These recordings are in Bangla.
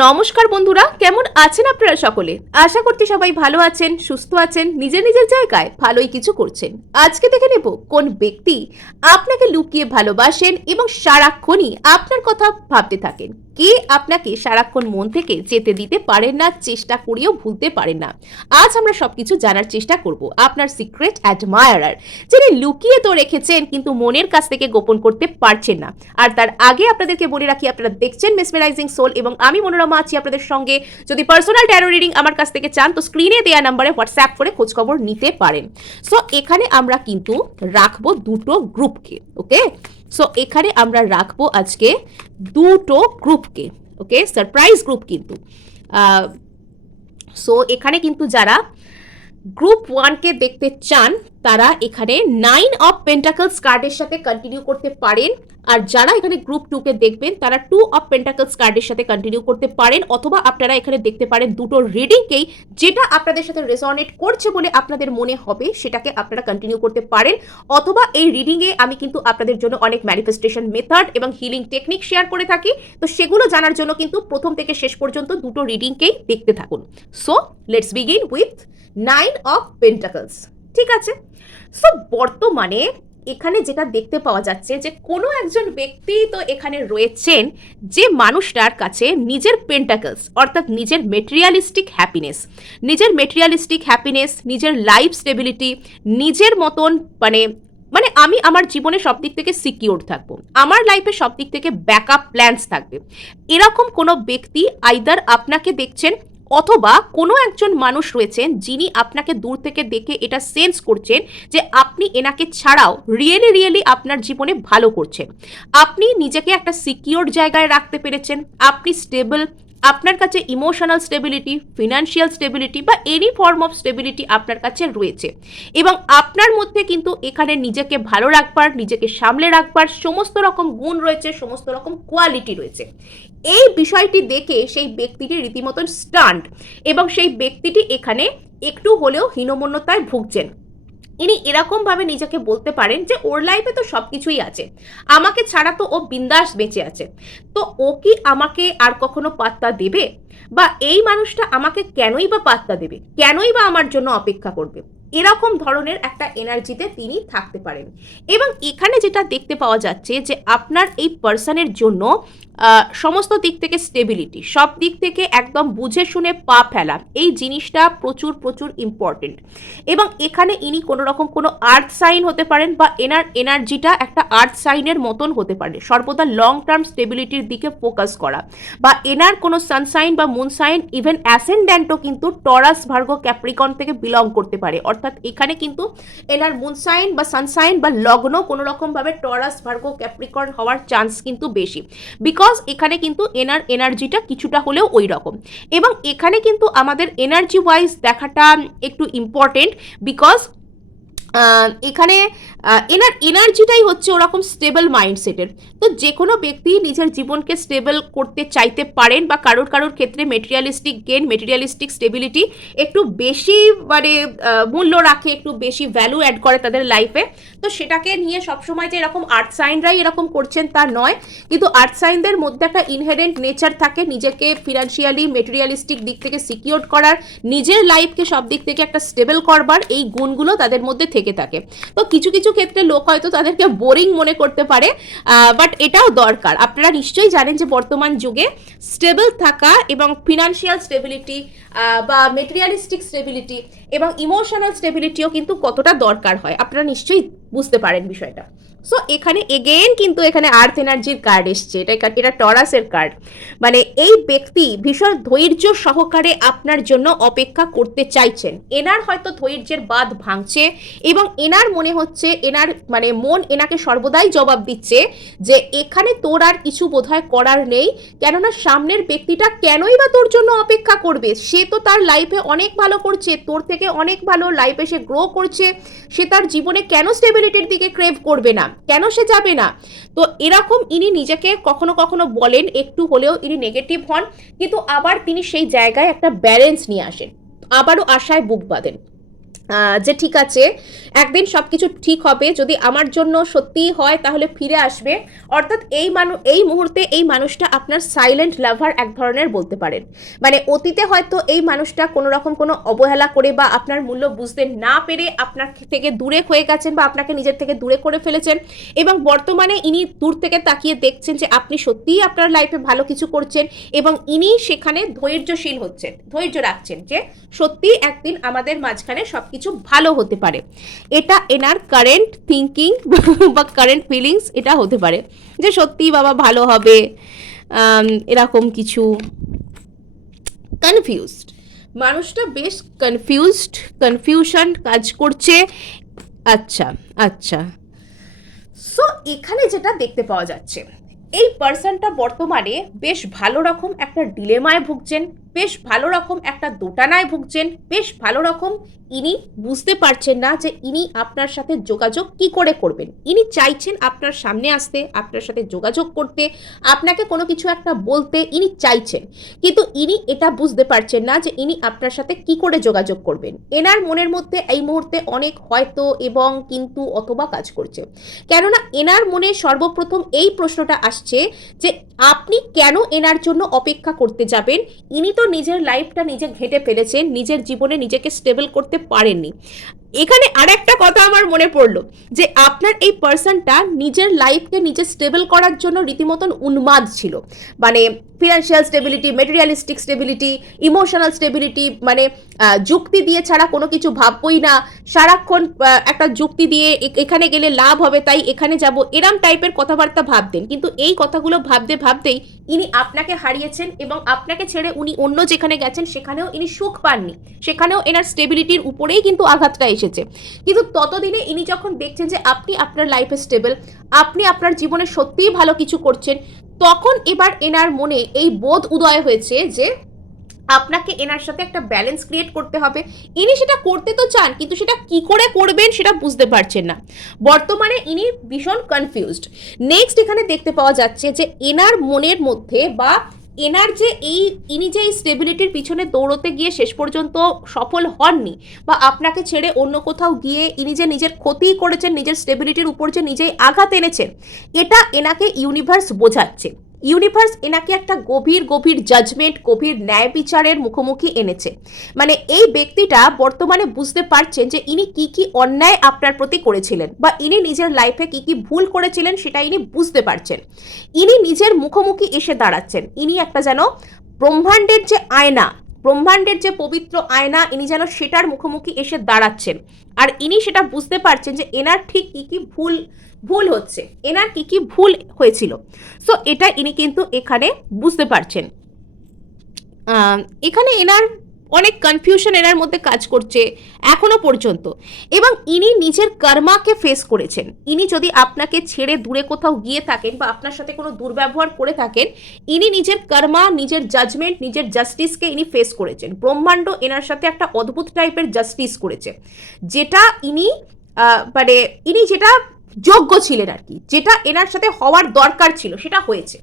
নমস্কার বন্ধুরা, কেমন আছেন আপনারা সকলে? আশা করছি সবাই ভালো আছেন, সুস্থ আছেন, নিজের নিজের জায়গায় ভালোই কিছু করছেন। আজকে দেখে নেব কোন ব্যক্তি আপনাকে লুকিয়ে ভালোবাসেন এবং সারাক্ষণই আপনার কথা ভাবতে থাকেন। কে আপনাকে সারাক্ষণ মন থেকে যেতে দিতে পারেন না, চেষ্টা করেও ভুলতে পারেন না। আজ আমরা সবকিছু জানার চেষ্টা করব। আপনার সিক্রেট অ্যাডমায়ারার, যিনি লুকিয়ে তো রেখেছেন কিন্তু মনের কাছ থেকে গোপন করতে পারছেন না। আর তার আগে আপনাদেরকে বলে রাখি, আপনারা দেখছেন মেসমেরাইজিং সোল এবং আমি মনোরমা আছি আপনাদের সঙ্গে। যদি পার্সোনাল ট্যারো রিডিং আমার কাছ থেকে চান তো স্ক্রিনে দেওয়া নাম্বারে হোয়াটসঅ্যাপ করে খোঁজখবর নিতে পারেন। সো এখানে আমরা কিন্তু রাখবো দুটো গ্রুপকে। ওকে, সো এখানে আমরা রাখবো আজকে দুটো গ্রুপকে। ওকে, সারপ্রাইজ গ্রুপ কিন্তু। সো এখানে কিন্তু যারা গ্রুপ 1 কে দেখতে চান তারা এখানে 9 অফ পেন্টাকলস কার্ডের সাথে কন্টিনিউ করতে পারেন। আর যারা এখানে গ্রুপ 2 কে দেখবেন তারা 2 অফ পেন্টাকলস কার্ডের সাথে কন্টিনিউ করতে পারেন, অথবা আপনারা এখানে দেখতে পারেন দুটো রিডিংকেই, যেটা আপনাদের সাথে রেজনেট করছে বলে আপনাদের মনে হবে সেটাকে আপনারা কন্টিনিউ করতে পারেন। অথবা এই রিডিংয়ে আমি কিন্তু আপনাদের জন্য অনেক ম্যানিফেস্টেশন মেথড এবং হিলিং টেকনিক শেয়ার করে থাকি, তো সেগুলো জানার জন্য কিন্তু প্রথম থেকে শেষ পর্যন্ত দুটো রিডিংকেই দেখতে থাকুন। So let's begin with 9 of pentacles. ঠিক আছে, সো বর্তমানে এখানে যেটা দেখতে পাওয়া যাচ্ছে যে কোনো একজন ব্যক্তি তো এখানে রয়েছেন যে মানুষটার কাছে নিজের পেন্টাকলস অর্থাৎ নিজের মেটেরিয়ালিস্টিক হ্যাপিনেস, নিজের লাইফ স্টেবিলিটি, নিজের মতন মানে মানে আমি আমার জীবনে সব দিক থেকে সিকিউর থাকবো, আমার লাইফে সব দিক থেকে ব্যাকআপ প্ল্যানস থাকবে, এরকম কোনো ব্যক্তি আইদার আপনাকে দেখছেন, অথবা কোনো একজন মানুষ রয়েছেন যিনি আপনাকে দূর থেকে দেখে এটা সেন্স করছেন যে আপনি এনাকে ছাড়াও রিয়েলি আপনার জীবনে ভালো করছেন। আপনি নিজেকে একটা সিকিউর জায়গায় রাখতে পেরেছেন, আপনি স্টেবল, আপনার কাছে ইমোশনাল স্টেবিলিটি, ফিনান্সিয়াল স্টেবিলিটি বা এনি ফর্ম অফ স্টেবিলিটি আপনার কাছে রয়েছে, এবং আপনার মধ্যে কিন্তু এখানে নিজেকে ভালো রাখবার, নিজেকে সামলে রাখবার সমস্ত রকম গুণ রয়েছে, সমস্ত রকম কোয়ালিটি রয়েছে। এই বিষয়টি দেখে সেই ব্যক্তিটি রীতিমতন স্টান্ড, এবং সেই ব্যক্তিটি এখানে একটু হলেও হীনমন্যতায় ভুগছেন। ইনি এরকমভাবে নিজেকে বলতে পারেন যে ওর লাইফে তো সব কিছুই আছে, আমাকে ছাড়া তো ও বিন্দাস বেঁচে আছে, তো ও কি আমাকে আর কখনো পাত্তা দেবে, বা এই মানুষটা আমাকে কেনই বা পাত্তা দেবে, কেনই বা আমার জন্য অপেক্ষা করবে, এরকম ধরনের একটা এনার্জিতে তিনি থাকতে পারেন। এবং এখানে যেটা দেখতে পাওয়া যাচ্ছে যে আপনার এই পার্সনের জন্য সমস্ত দিক থেকে স্টেবিলিটি, সব দিক থেকে একদম বুঝে শুনে পা ফেলা, এই জিনিসটা প্রচুর ইম্পর্টেন্ট। এবং এখানে ইনি কোনো রকম কোনো আর্থ সাইন হতে পারেন, বা এনার এনার্জিটা একটা আর্থ সাইনের মতন হতে পারে, সর্বদা লং টার্ম স্টেবিলিটির দিকে ফোকাস করা, বা এনার কোনো সানসাইন বা মুন সাইন, ইভেন অ্যাসেন্ডেন্টও কিন্তু টরাস, ভার্গো, ক্যাপ্রিকর্ন থেকে বিলং করতে পারে। অর্থাৎ এখানে কিন্তু এনার মুন সাইন বা সানসাইন বা লগ্ন কোনো রকমভাবে টরাস, ভার্গো, ক্যাপ্রিকর্ন হওয়ার চান্স কিন্তু বেশি, বিকজ এখানে কিন্তু এনার এনার্জিটা কিছুটা হলেও ওই রকম। এবং এখানে কিন্তু আমাদের এনার্জি ওয়াইজ দেখাটা একটু ইম্পর্টেন্ট, বিকজ এখানে এনার এনার্জিটাই হচ্ছে ওরকম স্টেবল মাইন্ডসেটের। তো যে কোনো ব্যক্তি নিজের জীবনকে স্টেবল করতে চাইতে পারেন, বা কারোর ক্ষেত্রে মেটেরিয়ালিস্টিক গেন, মেটেরিয়ালিস্টিক স্টেবিলিটি একটু বেশি মানে মূল্য রাখে, একটু বেশি ভ্যালু অ্যাড করে তাদের লাইফে। তো সেটাকে নিয়ে সবসময় যে এরকম আর্থ সাইনরাই এরকম করছেন তা নয়, কিন্তু আর্থ সাইনদের মধ্যে একটা ইনহেরেন্ট নেচার থাকে নিজেকে ফিনান্সিয়ালি, মেটেরিয়ালিস্টিক দিক থেকে সিকিউর করার, নিজের লাইফকে সব দিক থেকে একটা স্টেবল করবার, এই গুণগুলো তাদের মধ্যে থেকে থাকে। তো কিছু ক্ষেত্রে লোক হয়তো তাদেরকে বোরিং মনে করতে পারে, বাট এটাও দরকার। আপনারা নিশ্চয়ই জানেন যে বর্তমান যুগে স্টেবল থাকা এবং ফিনান্সিয়াল স্টেবিলিটি বা মেটেরিয়ালিস্টিক স্টেবিলিটি এবং ইমোশনাল স্টেবিলিটিও কিন্তু কতটা দরকার হয়, আপনারা নিশ্চয়ই বুঝতে পারেন বিষয়টা। সো এখানে এগেইন কিন্তু এখানে আর্থ এনার্জির কার্ড এসছে, এটা টরাসের কার্ড। মানে এই ব্যক্তি ভীষণ ধৈর্য সহকারে আপনার জন্য অপেক্ষা করতে চাইছেন, এনার হয়তো ধৈর্যের বাঁধ ভাঙছে, এবং এনার মনে হচ্ছে, এনার মানে মন এনাকে সর্বদাই জবাব দিচ্ছে যে এখানে তোর আর কিছু বোধহয় করার নেই, কেননা সামনের ব্যক্তিটা কেনই বা তোর জন্য অপেক্ষা করবে, সে তো তার লাইফে অনেক ভালো করছে, তোর থেকে অনেক ভালো লাইফে সে গ্রো করছে, সে তার জীবনে কেন স্টেবিলিটির দিকে ক্রেভ করবে না, কেন সে যাবে না। তো এরকম ইনি নিজেকে কখনো বলেন, একটু হলেও ইনি নেগেটিভ হন, কিন্তু আবার তিনি সেই জায়গায় একটা ব্যালেন্স নিয়ে আসেন, আবারও আশায় বুক বাঁধেন। যে ঠিক আছে একদিন সব কিছু ঠিক হবে, যদি আমার জন্য সত্যিই হয় তাহলে ফিরে আসবে। অর্থাৎ এই মুহূর্তে এই মানুষটা আপনার সাইলেন্ট লাভার এক ধরনের বলতে পারেন। মানে অতীতে হয়তো এই মানুষটা কোনো রকম কোনো অবহেলা করে বা আপনার মূল্য বুঝতে না পেরে আপনার থেকে দূরে হয়ে গেছেন বা আপনাকে নিজের থেকে দূরে করে ফেলেছেন, এবং বর্তমানে ইনি দূর থেকে তাকিয়ে দেখছেন যে আপনি সত্যিই আপনার লাইফে ভালো কিছু করছেন, এবং ইনি সেখানে ধৈর্যশীল হচ্ছেন, ধৈর্য রাখছেন যে সত্যি একদিন আমাদের মাঝখানে সবকিছু ভালো হতে পারে। এটা এনার কারেন্ট থিঙ্কিং বা কারেন্ট ফিলিংস এটা হতে পারে যে সত্যি বাবা ভালো হবে, এরকম কিছু। কনফিউজড, মানুষটা বেশ কনফিউশন কাজ করছে। আচ্ছা আচ্ছা, সো এখানে যেটা দেখতে পাওয়া যাচ্ছে, এই পার্সনটা বর্তমানে বেশ ভালো রকম একটা ডিলেমায় ভুগছেন, বেশ ভালো রকম একটা দোটানায় ভুগছেন, বেশ ভালো রকম ইনি বুঝতে পারছেন না যে ইনি আপনার সাথে যোগাযোগ কি করে করবেন। ইনি চাইছেন আপনার সামনে আসতে, আপনার সাথে যোগাযোগ করতে, আপনাকে কোনো কিছু একটা বলতে ইনি চাইছেন, কিন্তু ইনি এটা বুঝতে পারছেন না যে ইনি আপনার সাথে কি করে যোগাযোগ করবেন। এনার মনের মধ্যে এই মুহূর্তে অনেক হয়তো এবং কিন্তু অথবা কাজ করছে, কেননা এনার মনে সর্বপ্রথম এই প্রশ্নটা আসছে যে আপনি কেন এনার জন্য অপেক্ষা করতে যাবেন। ইনি তো নিজের লাইফটা নিজে ঘেঁটে ফেলেছেন, নিজের জীবনে নিজেকে স্টেবল করতে পারেননি। এখানে আরেকটা কথা আমার মনে পড়লো যে আপনার এই পার্সনটা নিজের লাইফকে নিজে স্টেবল করার জন্য রীতিমতন উন্মাদ ছিল। মানে financial stability, materialistic stability, emotional stability, মানে যুক্তি দিয়ে ছাড়া কোনো কিছু ভাববই না, সারাক্ষণ একটা যুক্তি দিয়ে এখানে গেলে লাভ হবে তাই এখানে যাব, এরম টাইপের কথাবার্তা ভাবতেন। কিন্তু এই কথাগুলো ভাবতে ভাবতেই ইনি আপনাকে হারিয়েছেন, এবং আপনাকে ছেড়ে উনি অন্য যেখানে গেছেন সেখানেও ইনি সুখ পাননি, সেখানেও এনার স্টেবিলিটির উপরেই কিন্তু আঘাতটা এসেছে। কিন্তু ততদিনে ইনি যখন দেখছেন যে আপনি আপনার লাইফে স্টেবল, আপনি আপনার জীবনে সত্যিই ভালো কিছু করছেন, তখন এবার এনার মনে এই বোধ উদয় হয়েছে যে আপনাকে এনার সাথে একটা ব্যালেন্স ক্রিয়েট করতে হবে। ইনি সেটা করতে তো চান, কিন্তু সেটা কি করে করবেন সেটা বুঝতে পারছেন না। বর্তমানে ইনি ভীষণ কনফিউজড। নেক্সট এখানে দেখতে পাওয়া যাচ্ছে যে এনার মনের মধ্যে বা এনার যে ইনি যে এই স্টেবিলিটির পিছনে দৌড়তে গিয়ে শেষ পর্যন্ত সফল হননি, বা আপনাকে ছেড়ে অন্য কোথাও গিয়ে ইনি যে নিজের ক্ষতিই করেছেন, নিজের স্টেবিলিটির উপর যে নিজেই আঘাত এনেছেন, এটা এনাকে ইউনিভার্স বোঝাচ্ছে। ইউনিভার্স এনাকে একটা গভীর গভীর জাজমেন্ট, গভীর ন্যায় বিচারের মুখোমুখি এনেছে। মানে এই ব্যক্তিটা বর্তমানে বুঝতে পারছেন যে ইনি কি কি অন্যায় আপনার প্রতি করেছিলেন, বা ইনি নিজের লাইফে কি কি ভুল করেছিলেন সেটা ইনি বুঝতে পারছেন। ইনি নিজের মুখোমুখি এসে দাঁড়াচ্ছেন, ইনি একটা যেন ব্রহ্মাণ্ডের যে আয়না, ব্রহ্মাণ্ডের যে পবিত্র আয়না, ইনি যেন সেটার মুখোমুখি এসে দাঁড়াচ্ছেন। আর ইনি সেটা বুঝতে পারছেন যে এনার ঠিক কি কি ভুল হচ্ছে, এনার কি কি ভুল হয়েছিল। সো এটা ইনি কিন্তু এখানে বুঝতে পারছেন। এখানে এনার অনেক কনফিউশন এনার মধ্যে কাজ করছে এখনো পর্যন্ত, এবং ইনি নিজের কর্মাকে ফেস করেছেন। ইনি যদি আপনাকে ছেড়ে দূরে কোথাও গিয়ে থাকেন বা আপনার সাথে কোনো দুর্ব্যবহার করে থাকেন, ইনি নিজের কর্মা, নিজের জাজমেন্ট, নিজের জাস্টিসকে ইনি ফেস করেছেন। ব্রহ্মাণ্ড এনার সাথে একটা অদ্ভুত টাইপের জাস্টিস করেছে, যেটা ইনি মানে ইনি যেটা যোগ্য ছিলেন আর কি, যেটা এনার সাথে হওয়ার দরকার ছিল সেটা হয়েছে,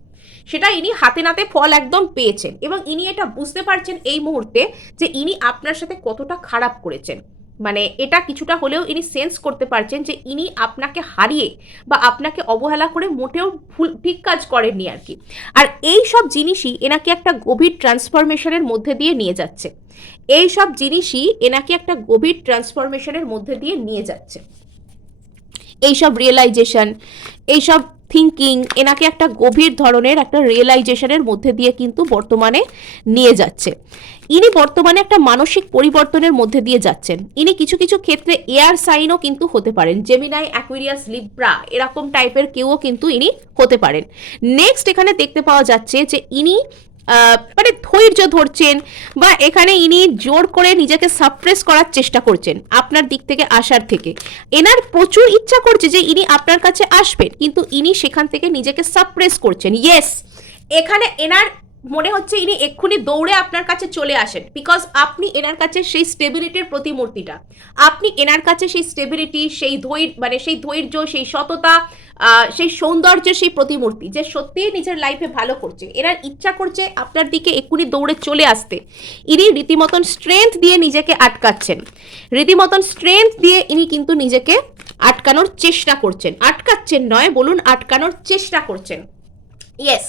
সেটা ইনি হাতে নাতে ফল একদম পেয়েছেন। এবং ইনি এটা বুঝতে পারছেন এই মুহূর্তে যে ইনি আপনার সাথে কতটা খারাপ করেছেন। মানে এটা কিছুটা হলেও ইনি সেন্স করতে পারছেন যে ইনি আপনাকে হারিয়ে বা আপনাকে অবহেলা করে মোটেও ঠিক কাজ করেননি আর কি। আর এই সব জিনিসই এনাকে একটা গভীর ট্রান্সফরমেশনের মধ্যে দিয়ে নিয়ে যাচ্ছে, এই সব জিনিসই এনাকে একটা গভীর ট্রান্সফরমেশনের মধ্যে দিয়ে নিয়ে যাচ্ছে। এইসব রিয়েলাইজেশন, এইসব থিঙ্কিং এনাকে একটা গভীর ধরনের একটা রিয়েলাইজেশনের মধ্যে দিয়ে কিন্তু বর্তমানে নিয়ে যাচ্ছে। ইনি বর্তমানে একটা মানসিক পরিবর্তনের মধ্যে দিয়ে যাচ্ছেন। ইনি কিছু কিছু ক্ষেত্রে এয়ার সাইনও কিন্তু হতে পারেন, জেমিনাই, অ্যাকুয়ারিয়াস, লিব্রা এরকম টাইপের কেউও কিন্তু ইনি হতে পারেন। নেক্সট এখানে দেখতে পাওয়া যাচ্ছে যে ইনি মানে ধৈর্য ধরছেন, বা এখানে ইনি জোর করে নিজেকে সাপ্রেস করার চেষ্টা করছেন আপনার দিক থেকে আসার থেকে। এনার প্রচুর ইচ্ছা করছে যে ইনি আপনার কাছে আসবেন, কিন্তু ইনি সেখান থেকে নিজেকে সাপ্রেস করছেন। ইয়েস, এখানে এনার মনে হচ্ছে ইনি এক্ষুনি দৌড়ে আপনার কাছে চলে আসেন, বিকজ আপনি এনার কাছে সেই স্টেবিলিটির প্রতিমূর্তিটা, আপনি এনার কাছে সেই স্টেবিলিটি, সেই ধৈর্য, সেই সততা, সেই সৌন্দর্যের সেই প্রতিমূর্তি, যে সত্যিই নিজের লাইফে ভালো করছে, এনার ইচ্ছা করছে আপনার দিকে এক্ষুনি দৌড়ে চলে আসতে। ইনি রীতিমতন স্ট্রেংথ দিয়ে নিজেকে আটকাচ্ছেন, রীতিমতন স্ট্রেংথ দিয়ে ইনি কিন্তু নিজেকে আটকানোর চেষ্টা করছেন, আটকাচ্ছেন নয় বলুন, আটকানোর চেষ্টা করছেন। ইয়েস,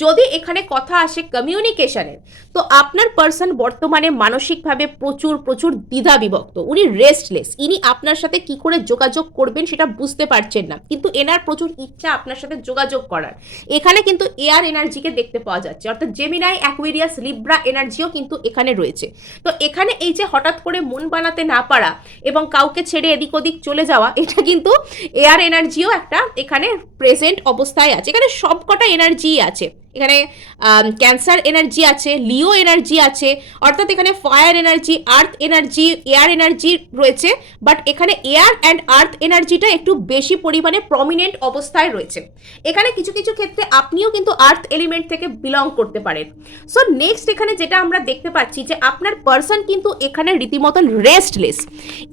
যদি এখানে কথা আসে কমিউনিকেশনের, তো আপনার পার্সন বর্তমানে মানসিকভাবে প্রচুর প্রচুর দ্বিধা বিভক্ত, উনি রেস্টলেস, ইনি আপনার সাথে কি করে যোগাযোগ করবেন সেটা বুঝতে পারছেন না, কিন্তু এনার প্রচুর ইচ্ছা আপনার সাথে যোগাযোগ করার। এখানে কিন্তু এয়ার এনার্জিকে দেখতে পাওয়া যাচ্ছে, অর্থাৎ জেমিনাই, অ্যাকুয়ারিয়াস, লিব্রা এনার্জিও কিন্তু এখানে রয়েছে। তো এখানে এই যে হঠাৎ করে মন বানাতে না পারা এবং কাউকে ছেড়ে এদিক ওদিক চলে যাওয়া, এটা কিন্তু এয়ার এনার্জিও একটা এখানে প্রেজেন্ট অবস্থায় আছে। এখানে সবকটা এনার্জি আছে, এখানে ক্যান্সার এনার্জি আছে, লিও এনার্জি আছে, অর্থাৎ এখানে ফায়ার এনার্জি, আর্থ এনার্জি, এয়ার এনার্জি রয়েছে, বাট এখানে এয়ার অ্যান্ড আর্থ এনার্জিটা একটু বেশি পরিমাণে প্রমিনেন্ট অবস্থায় রয়েছে। এখানে কিছু কিছু ক্ষেত্রে আপনিও কিন্তু আর্থ এলিমেন্ট থেকে বিলং করতে পারেন। সো নেক্সট এখানে যেটা আমরা দেখতে পাচ্ছি যে আপনার পার্সন কিন্তু এখানে রীতিমতন রেস্টলেস,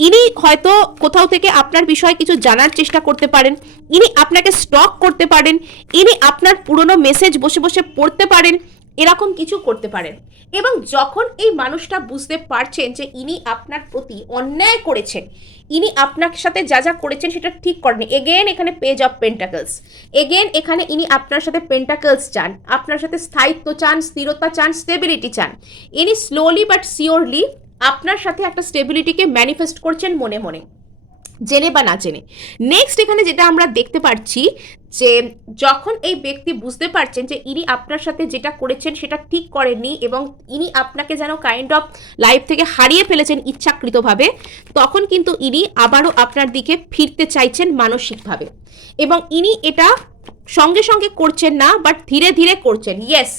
ইনি হয়তো কোথাও থেকে আপনার বিষয়ে কিছু জানার চেষ্টা করতে পারেন, ইনি আপনাকে স্টক করতে পারেন, ইনি আপনার পুরনো মেসেজ বসে বসে পড়তে পারেন, এরকম কিছু করতে পারেন। এবং যখন এই মানুষটা বুঝতে পারছেন যে ইনি আপনার প্রতি অন্যায় করেছেন, ইনি আপনার সাথে যা যা করেছেন সেটা ঠিক করেনি, এগেন এখানে পেজ অফ পেন্টাকলস, এগেন এখানে ইনি আপনার সাথে পেন্টাকলস চান, আপনার সাথে স্থায়িত্ব চান, স্থিরতা চান, স্টেবিলিটি চান। ইনি স্লোলি বাট সিওরলি আপনার সাথে একটা স্টেবিলিটিকে ম্যানিফেস্ট করছেন মনে মনে, জেনে বা না জেনে। নেক্সট এখানে যেটা আমরা দেখতে পাচ্ছি যে যখন এই ব্যক্তি বুঝতে পারছেন যে ইনি আপনার সাথে যেটা করেছেন সেটা ঠিক করেননি এবং ইনি আপনাকে যেন কাইন্ড অফ লাইফ থেকে হারিয়ে ফেলেছেন ইচ্ছাকৃতভাবে, তখন কিন্তু ইনি আবারও আপনার দিকে ফিরতে চাইছেন মানসিকভাবে, এবং ইনি এটা সঙ্গে সঙ্গে করছেন না, বাট ধীরে ধীরে করছেন। ইয়েস,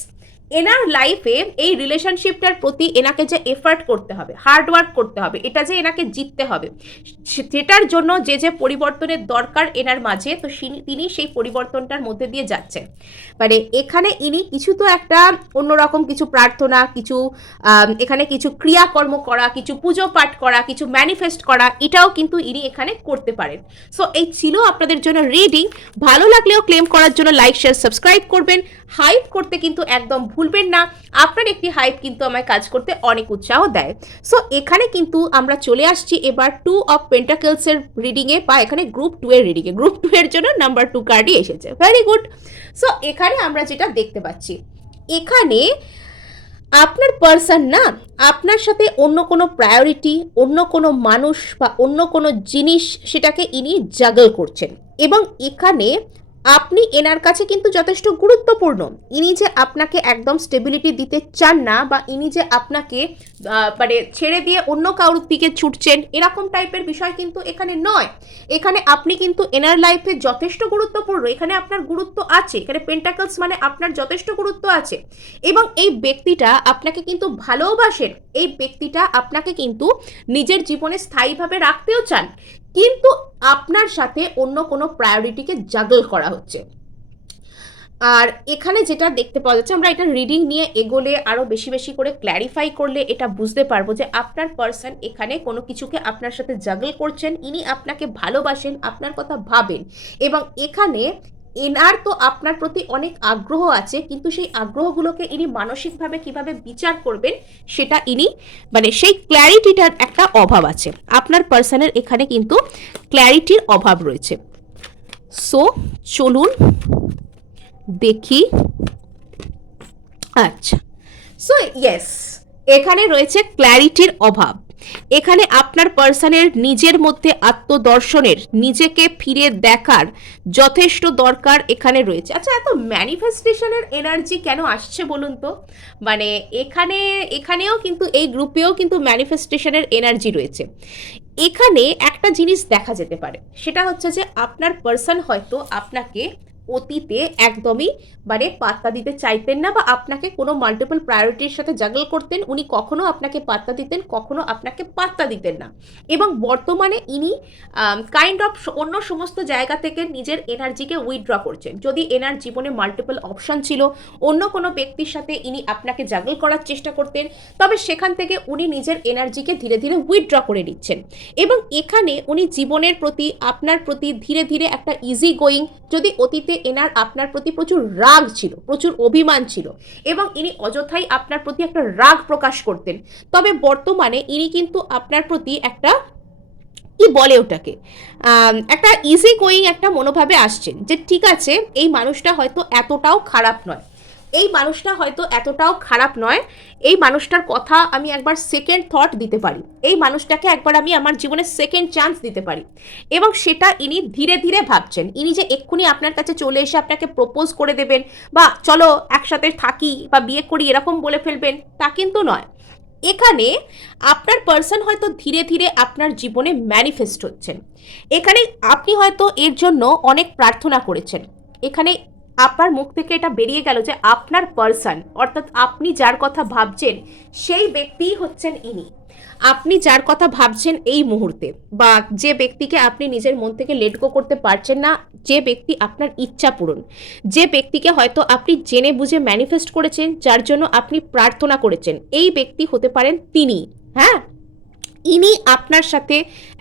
এনার লাইফে এই রিলেশনশিপটার প্রতি এনাকে যে এফার্ট করতে হবে, হার্ডওয়ার্ক করতে হবে, এটা যে এনাকে জিততে হবে, সেটার জন্য যে যে পরিবর্তনের দরকার এনার মাঝে, তো তিনি সেই পরিবর্তনটার মধ্যে দিয়ে যাচ্ছেন। মানে এখানে ইনি কিছু তো একটা অন্যরকম কিছু প্রার্থনা, কিছু এখানে কিছু ক্রিয়াকর্ম করা, কিছু পুজো পাঠ করা, কিছু ম্যানিফেস্ট করা, এটাও কিন্তু ইনি এখানে করতে পারেন। সো এই ছিল আপনাদের জন্য রিডিং। ভালো লাগলেও ক্লেম করার জন্য লাইক, শেয়ার, সাবস্ক্রাইব করবেন। হাইপ করতে কিন্তু একদম ভুলবেন না, আপনার একটি হাইপ কিন্তু আমায় কাজ করতে অনেক উৎসাহ দেয়। সো এখানে কিন্তু আমরা চলে আসছি এবার 2 অফ পেন্টাকলসের রিডিংয়ে, বা এখানে গ্রুপ 2 এর রিডিংয়ে। গ্রুপ 2 এর জন্য নাম্বার 2 কার্ডই এসেছে, ভেরি গুড। সো এখানে আমরা যেটা দেখতে পাচ্ছি, এখানে আপনার পার্সন না আপনার সাথে অন্য কোনো প্রায়োরিটি, অন্য কোনো মানুষ বা অন্য কোনো জিনিস, সেটাকে ইনি জাগল করছেন, এবং এখানে আপনি এনার কাছে কিন্তু যথেষ্ট গুরুত্বপূর্ণ। ইনি যে আপনাকে একদম স্টেবিলিটি দিতে চান না, বা ইনি যে আপনাকে মানে ছেড়ে দিয়ে অন্য কারোর দিকে ছুটছেন, এরকম টাইপের বিষয় কিন্তু এখানে নয়। এখানে আপনি কিন্তু এনার লাইফে যথেষ্ট গুরুত্বপূর্ণ, এখানে আপনার গুরুত্ব আছে, এখানে পেন্টাকলস মানে আপনার যথেষ্ট গুরুত্ব আছে, এবং এই ব্যক্তিটা আপনাকে কিন্তু ভালোবাসেন, এই ব্যক্তিটা আপনাকে কিন্তু নিজের জীবনে স্থায়ীভাবে রাখতেও চান, কিন্তু আপনার সাথে অন্য কোনো প্রায়োরিটিকে জাগল করা হচ্ছে। আর এখানে যেটা দেখতে পাওয়া যাচ্ছে, আমরা এটা রিডিং নিয়ে এগোলে আরও বেশি বেশি করে ক্ল্যারিফাই করলে এটা বুঝতে পারবো যে আপনার পার্সন এখানে কোনো কিছুকে আপনার সাথে জাগল করছেন, ইনি আপনাকে ভালোবাসেন, আপনার কথা ভাবেন, এবং এখানে এনার তো আপনার প্রতি অনেক আগ্রহ আছে, কিন্তু সেই আগ্রহগুলোকে ইনি মানসিকভাবে কিভাবে বিচার করবেন সেটা ইনি মানে সেই ক্ল্যারিটিটার একটা অভাব আছে, আপনার পার্সনের এখানে কিন্তু ক্ল্যারিটির অভাব রয়েছে। সো চলুন দেখি। আচ্ছা, সো ইয়েস, এখানে রয়েছে ক্ল্যারিটির অভাব। এখানে আপনার পার্সনের নিজের মধ্যে আত্মদর্শনের, নিজেকে ফিরে দেখার যথেষ্ট দরকার এখানে রয়েছে। আচ্ছা, এত ম্যানিফেস্টেশনের এনার্জি কেন আসছে বলুন তো? মানে এখানেও কিন্তু এই গ্রুপেও কিন্তু ম্যানিফেস্টেশনের এনার্জি রয়েছে। এখানে একটা জিনিস দেখা যেতে পারে, সেটা হচ্ছে যে আপনার পার্সন হয়তো আপনাকে অতীতে একদমই মানে পাত্তা দিতে চাইতেন না, বা আপনাকে কোনো মাল্টিপল প্রায়োরিটির সাথে জাগল করতেন। উনি কখনো আপনাকে পাত্তা দিতেন, কখনো আপনাকে পাত্তা দিতেন না। এবং বর্তমানে ইনি কাইন্ড অফ অন্য সমস্ত জায়গা থেকে নিজের এনার্জিকে উইথড্র করছেন। যদি এনার জীবনে মাল্টিপল অপশন ছিল, অন্য কোনো ব্যক্তির সাথে ইনি আপনাকে জাগল করার চেষ্টা করতেন, তবে সেখান থেকে উনি নিজের এনার্জিকে ধীরে ধীরে উইথড্র করে নিচ্ছেন। এবং এখানে উনি জীবনের প্রতি, আপনার প্রতি ধীরে ধীরে একটা ইজি গোয়িং, যদি অতীতে এনার আপনার প্রতি প্রচুর রাগ ছিল, প্রচুর অভিমান ছিল, এবং ইনি অযথাই আপনার প্রতি একটা রাগ প্রকাশ করতেন, তবে বর্তমানে ইনি কিন্তু আপনার প্রতি একটা, কি বলে ওটাকে, একটা ইজি গোয়িং একটা মনোভাবে আসছেন, যে ঠিক আছে এই মানুষটা হয়তো এতটাও খারাপ নয়, এই মানুষটা হয়তো এতটাও খারাপ নয়, এই মানুষটার কথা আমি একবার সেকেন্ড থট দিতে পারি, এই মানুষটাকে একবার আমি আমার জীবনে সেকেন্ড চান্স দিতে পারি। এবং সেটা ইনি ধীরে ধীরে ভাবছেন। ইনি যে এক্ষুনি আপনার কাছে চলে এসে আপনাকে প্রপোজ করে দেবেন, বা চলো একসাথে থাকি বা বিয়ে করি এরকম বলে ফেলবেন, তা কিন্তু নয়। এখানে আপনার পার্সন হয়তো ধীরে ধীরে আপনার জীবনে ম্যানিফেস্ট হচ্ছেন। এখানে আপনি হয়তো এর জন্য অনেক প্রার্থনা করেছেন। এখানে আপনার মুখ থেকে এটা বেরিয়ে গেল যে আপনার পার্সন, অর্থাৎ আপনি যার কথা ভাবছেন সেই ব্যক্তিই হচ্ছেন ইনি। আপনি যার কথা ভাবছেন এই মুহূর্তে, বা যে ব্যক্তিকে আপনি নিজের মন থেকে লেট গো করতে পারছেন না, যে ব্যক্তি আপনার ইচ্ছা পূরণ, যে ব্যক্তিকে হয়তো আপনি জেনে বুঝে ম্যানিফেস্ট করেছেন, যার জন্য আপনি প্রার্থনা করেছেন, এই ব্যক্তি হতে পারেন তিনি। হ্যাঁ, ইনি আপনার সাথে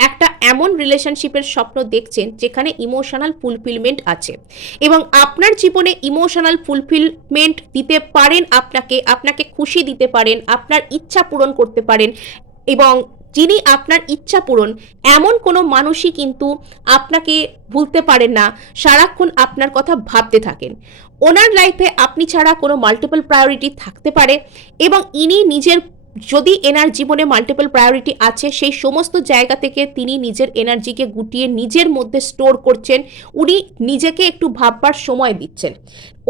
একটা এমন রিলেশনশিপের স্বপ্ন দেখছেন যেখানে ইমোশনাল ফুলফিলমেন্ট আছে, এবং আপনার জীবনে ইমোশনাল ফুলফিলমেন্ট দিতে পারেন, আপনাকে আপনাকে খুশি দিতে পারেন, আপনার ইচ্ছা পূরণ করতে পারেন। এবং যিনি আপনার ইচ্ছা পূরণ, এমন কোনো মানুষই কিন্তু আপনাকে ভুলতে পারেন না, সারাক্ষণ আপনার কথা ভাবতে থাকেন। ওনার লাইফে আপনি ছাড়া কোনো মাল্টিপল প্রায়োরিটি থাকতে পারে, এবং ইনি নিজের, যদি এনার জীবনে মাল্টিপল প্রায়োরিটি আছে, সেই সমস্ত জায়গা থেকে তিনি নিজের এনার্জিকে গুটিয়ে নিজের মধ্যে স্টোর করছেন। উনি নিজেকে একটু ভাববার সময় দিচ্ছেন।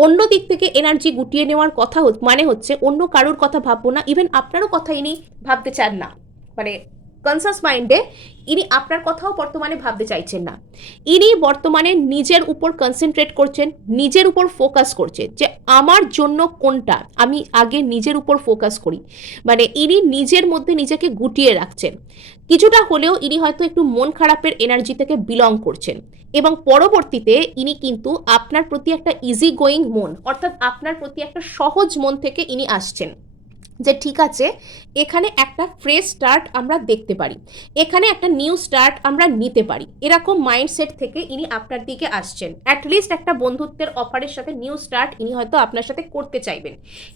অন্য দিক থেকে এনার্জি গুটিয়ে নেওয়ার কথা মানে হচ্ছে অন্য কারোর কথা ভাববো না, ইভেন আপনারও কথা ইনি ভাবতে চান না, মানে কনসাস মাইন্ডে ইনি আপনার কথাও বর্তমানে ভাবতে চাইছেন না। ইনি বর্তমানে নিজের উপর কনসেন্ট্রেট করছেন, নিজের উপর ফোকাস করছেন, যে আমার জন্য কোনটা, আমি আগে নিজের উপর ফোকাস করি। মানে ইনি নিজের মধ্যে নিজেকে গুটিয়ে রাখছেন। কিছুটা হলেও ইনি হয়তো একটু মন খারাপের এনার্জি থেকে বিলং করছেন, এবং পরবর্তীতে ইনি কিন্তু আপনার প্রতি একটা ইজি গোয়িং মন, অর্থাৎ আপনার প্রতি একটা সহজ মন থেকে ইনি আসছেন, যে ঠিক আছে এখানে একটা ফ্রেশ স্টার্ট আমরা দেখতে পারি, এখানে একটা নিউ স্টার্ট আমরা নিতে পারি, এরকম মাইন্ডসেট থেকে ইনি আপনার দিকে আসছেন। অ্যাটলিস্ট একটা বন্ধুত্বের অফারের সাথে নিউ স্টার্ট ইনি হয়তো আপনার সাথে করতে চাইবেন।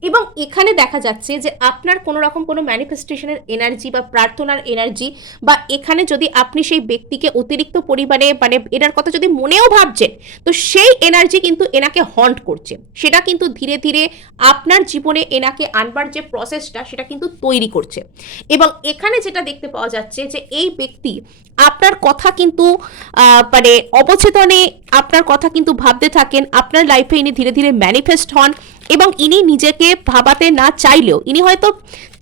এবং এখানে দেখা যাচ্ছে যে আপনার কোনো রকম কোনো ম্যানিফেস্টেশনের এনার্জি বা প্রার্থনার এনার্জি, বা এখানে যদি আপনি সেই ব্যক্তিকে অতিরিক্ত পরিমাণে মানে এনার কথা যদি মনেও ভাবছেন, তো সেই এনার্জি কিন্তু এনাকে হন্ট করছে, সেটা কিন্তু ধীরে ধীরে আপনার জীবনে এনাকে আনবার যে প্রসেসটা সেটা কিন্তু তৈরি করছে। এবং এখানে যেটা দেখতে পাওয়া যাচ্ছে যে এই ব্যক্তি আপনার কথা কিন্তু মানে অবচেতনে আপনার কথা কিন্তু ভাবতে থাকেন, আপনার লাইফে ইনি ধীরে ধীরে ম্যানিফেস্ট হন, এবং ইনি নিজেকে ভাবাতে না চাইলেও, ইনি হয়তো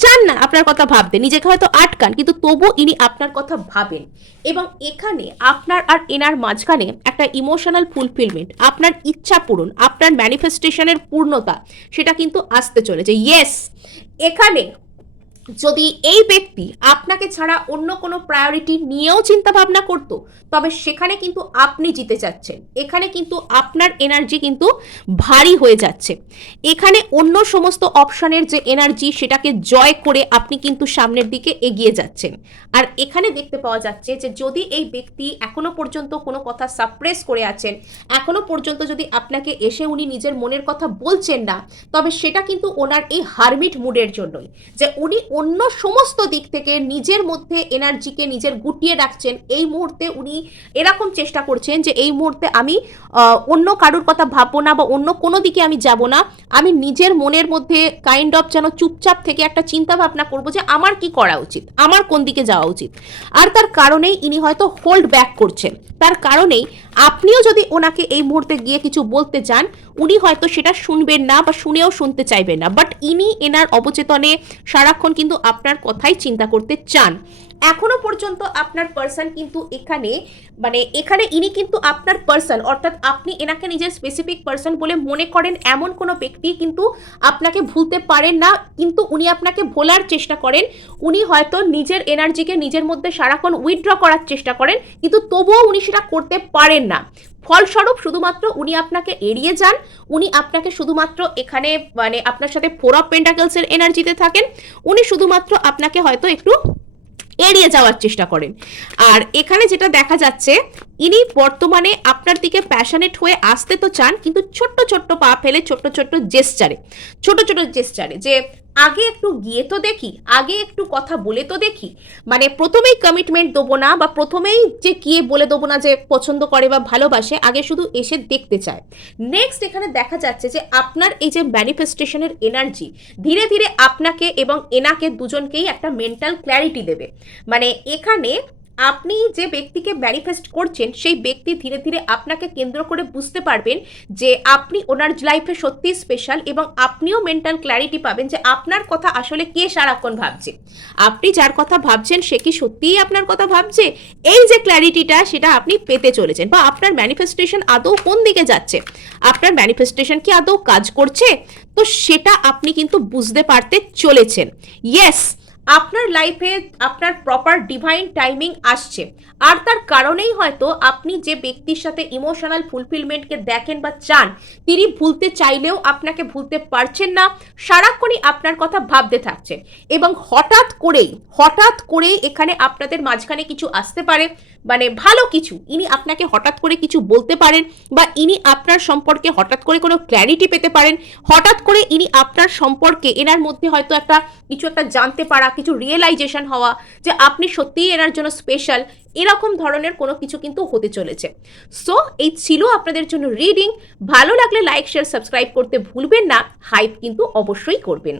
চান না আপনার কথা ভাবতে, নিজেকে হয়তো আটকান, কিন্তু তবু ইনি আপনার কথা ভাবেন। এবং এখানে আপনার আর এনার মাঝখানে একটা ইমোশনাল ফুলফিলমেন্ট, আপনার ইচ্ছা পূরণ, আপনার ম্যানিফেস্টেশনের পূর্ণতা, সেটা কিন্তু আসতে চলেছে। ইয়েস, এখানে যদি এই ব্যক্তি আপনাকে ছাড়া অন্য কোনো প্রায়োরিটি নিয়েও চিন্তা ভাবনা করতো, তবে সেখানে কিন্তু আপনি জিতে যাচ্ছেন। এখানে কিন্তু আপনার এনার্জি কিন্তু ভারী হয়ে যাচ্ছে। এখানে অন্য সমস্ত অপশনের যে এনার্জি সেটাকে জয় করে আপনি কিন্তু সামনের দিকে এগিয়ে যাচ্ছেন। আর এখানে দেখতে পাওয়া যাচ্ছে যে যদি এই ব্যক্তি এখনো পর্যন্ত কোনো কথা সাপ্রেস করে আছেন, এখনো পর্যন্ত যদি আপনাকে এসে উনি নিজের মনের কথা বলছেন না, তবে সেটা কিন্তু ওনার এই হারমিট মুডের জন্যই, যে উনি অন্য সমস্ত দিক থেকে নিজের মধ্যে এনার্জিকে নিজের গুটিয়ে রাখছেন। এই মুহূর্তে উনি এরকম চেষ্টা করছেন যে এই মুহূর্তে আমি অন্য কারোর কথা ভাববো না, বা অন্য কোনো দিকে আমি যাব না, আমি নিজের মনের মধ্যে কাইন্ড অফ যেন চুপচাপ থেকে একটা চিন্তা ভাবনা করবো যে আমার কি করা উচিত, আমার কোন দিকে যাওয়া উচিত। আর তার কারণেই ইনি হয়তো হোল্ড ব্যাক করছেন, তার কারণেই আপনিও যদি ওনাকে এই মুহূর্তে গিয়ে কিছু বলতে চান, উনি হয়তো সেটা শুনবেন না, বা শুনেও শুনতে চাইবেন না, বাট ইনি এনার অবচেতনে সারাক্ষণ কিন্তু আপনার কথাই চিন্তা করতে চান। এখনো পর্যন্ত আপনার পার্সন কিন্তু এখানে মানে এখানে ইনি কিন্তু আপনার পার্সন, অর্থাৎ আপনি এনাকে নিজের স্পেসিফিক পার্সন বলে মনে করেন এমন কোনো ব্যক্তি কিন্তু আপনাকে ভুলতে পারেন না, কিন্তু উনি আপনাকে ভোলার চেষ্টা করেন। উনি হয়তো নিজের এনার্জিকে নিজের মধ্যে সারাক্ষণ উইথড্র করার চেষ্টা করেন, কিন্তু তবুও উনি সেটা করতে পারেন না। ফলস্বরূপ শুধুমাত্র উনি আপনাকে এড়িয়ে যান, উনি আপনাকে শুধুমাত্র এখানে মানে আপনার সাথে 4 অফ পেন্টাকলসের এনার্জিতে থাকেন, উনি শুধুমাত্র আপনাকে হয়তো একটু এড়িয়ে যাওয়ার চেষ্টা করেন। আর এখানে যেটা দেখা যাচ্ছে, ইনি বর্তমানে আপনার দিকে প্যাশনেট হয়ে আসতে তো চান, কিন্তু ছোট্ট ছোট্ট পা ফেলে ছোট্ট ছোট্ট জেস্চারে যে আগে একটু গিয়ে তো দেখি, আগে একটু কথা বলে তো দেখি, মানে প্রথমেই কমিটমেন্ট দেবো না বা প্রথমেই যে গিয়ে বলে দেবো না যে পছন্দ করে বা ভালোবাসে, আগে শুধু এসে দেখতে চায়। নেক্সট এখানে দেখা যাচ্ছে যে আপনার এই যে ম্যানিফেস্টেশনের এনার্জি ধীরে ধীরে আপনাকে এবং এনাকে দুজনকেই একটা মেন্টাল ক্ল্যারিটি দেবে। মানে এখানে আপনি যে ব্যক্তিকে ম্যানিফেস্ট করছেন সেই ব্যক্তি ধীরে ধীরে আপনাকে কেন্দ্র করে বুঝতে পারবেন যে আপনি ওনার লাইফে সত্যি স্পেশাল, এবং আপনিও মেন্টাল ক্ল্যারিটি পাবেন যে আপনার কথা আসলে কে সারাক্ষণ ভাবছে। আপনি যার কথা ভাবছেন সে কি সত্যিই আপনার কথা ভাবছে, এই যে ক্ল্যারিটিটা সেটা আপনি পেতে চলেছেন। বা আপনার ম্যানিফেস্টেশন আদৌ কোন দিকে যাচ্ছে, আপনার ম্যানিফেস্টেশন কি আদৌ কাজ করছে, তো সেটা আপনি কিন্তু বুঝতে পারতে চলেছেন। ইয়েস, আপনার লাইফে আপনার প্রপার ডিভাইন টাইমিং আসছে, আর তার কারণেই হয়তো আপনি যে ব্যক্তির সাথে ইমোশনাল ফুলফিলমেন্টকে দেখেন বা চান, তিনি ভুলতে চাইলেও আপনাকে ভুলতে পারছেন না, সারাক্ষণই আপনার কথা ভাবতে থাকছেন। এবং হঠাৎ করেই এখানে আপনাদের মাঝখানে কিছু আসতে পারে, মানে ভালো কিছু, ইনি আপনাকে হঠাৎ করে কিছু বলতে পারেন, বা ইনি আপনার সম্পর্কে হঠাৎ করে কোনো ক্ল্যারিটি পেতে পারেন, হঠাৎ করে ইনি আপনার সম্পর্কে এনার মধ্যে হয়তো কিছু একটা জানতে পারা, কিছু রিয়েলাইজেশন হওয়া যে আপনি সত্যিই এনার জন্য স্পেশাল, এরকম ধরনের কোনো কিছু কিন্তু হতে চলেছে। সো এই ছিল আপনাদের জন্য রিডিং। ভালো লাগলে লাইক, শেয়ার, সাবস্ক্রাইব করতে ভুলবেন না, হাইপ কিন্তু অবশ্যই করবেন।